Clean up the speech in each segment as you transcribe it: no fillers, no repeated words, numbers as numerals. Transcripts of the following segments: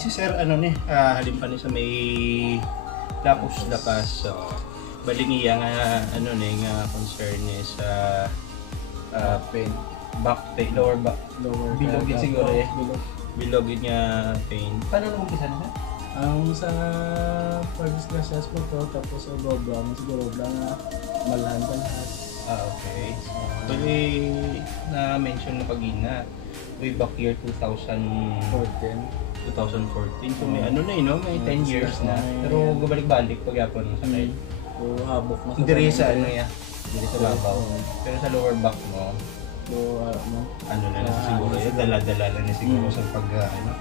si sir ano ni halimpan ni sa may lapos lapas so balingiya nga ano ni nga concern ni sa pain. back pain lower back bilog yun siguro eh. Bilog yun nga pain. Paano nung umpisa na? Ang sa pag-discuss po to, tapos sa Roblang, siguro Roblang na malahan pa lahat. Okay. So, na-mention na pag-ina way back year 2014. 2014. So, may ano na yun, no? May 10 years na. Pero gabalik-balik pag-yapon mo sa night. So, habok na sa Hindi sa ano ya. Hindi sa babaw. Pero sa lower back mo, so, ano na lang siguro yun. Dala-dala lang na siguro sa pag, ano,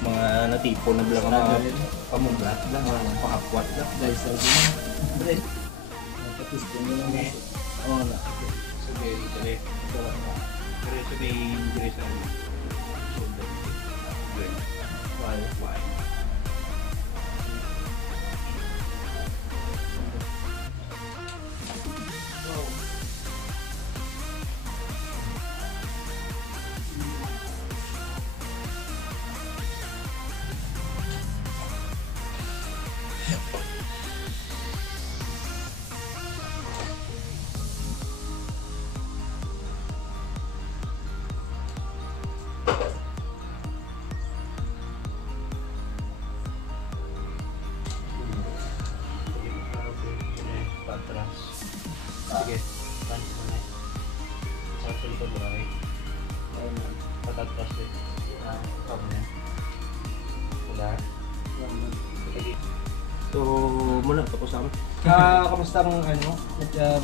mga natipo na bilang mga pamuglat lang, mga pakakwat lang. dahil sa gina. Tapos ko nyo lang. Oo na. So, very direct. Pero sa may direct sa shoulder. Why? Patras. Sige. Punch mo na. Sa likod right. Patatras eh. Come na. Wala. So, muna tapos naman. Kamusta ang ano mo?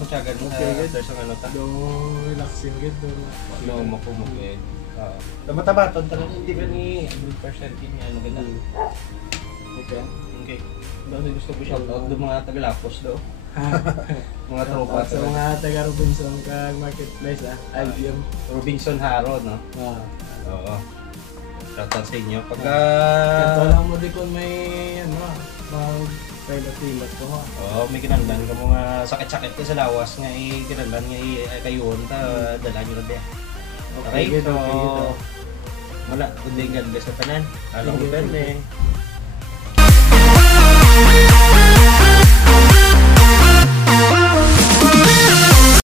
Matyagan mo Okay, good. sa ano ta? Do relaxing gitu. No, makumugid. Matabaton talaga hindi ka ni 100% ni ano ganda. Okay. Okay. Dahil gusto ko shout out do mga tagalapos do. Mga tropa Sa mga taga Robinson kag marketplace IBM. Robinson Haro no. Oo. Shout out sa inyo. Pagka Ito lang mo di ko may ano, pilot ko ha. may kinanglan ka mga sakit-sakit ka sa lawas nga kinanglan nga kayuon ta dala nyo na diya. Okay, Okay, so okay. wala, kundi God bless sa tanan. Alam ko ba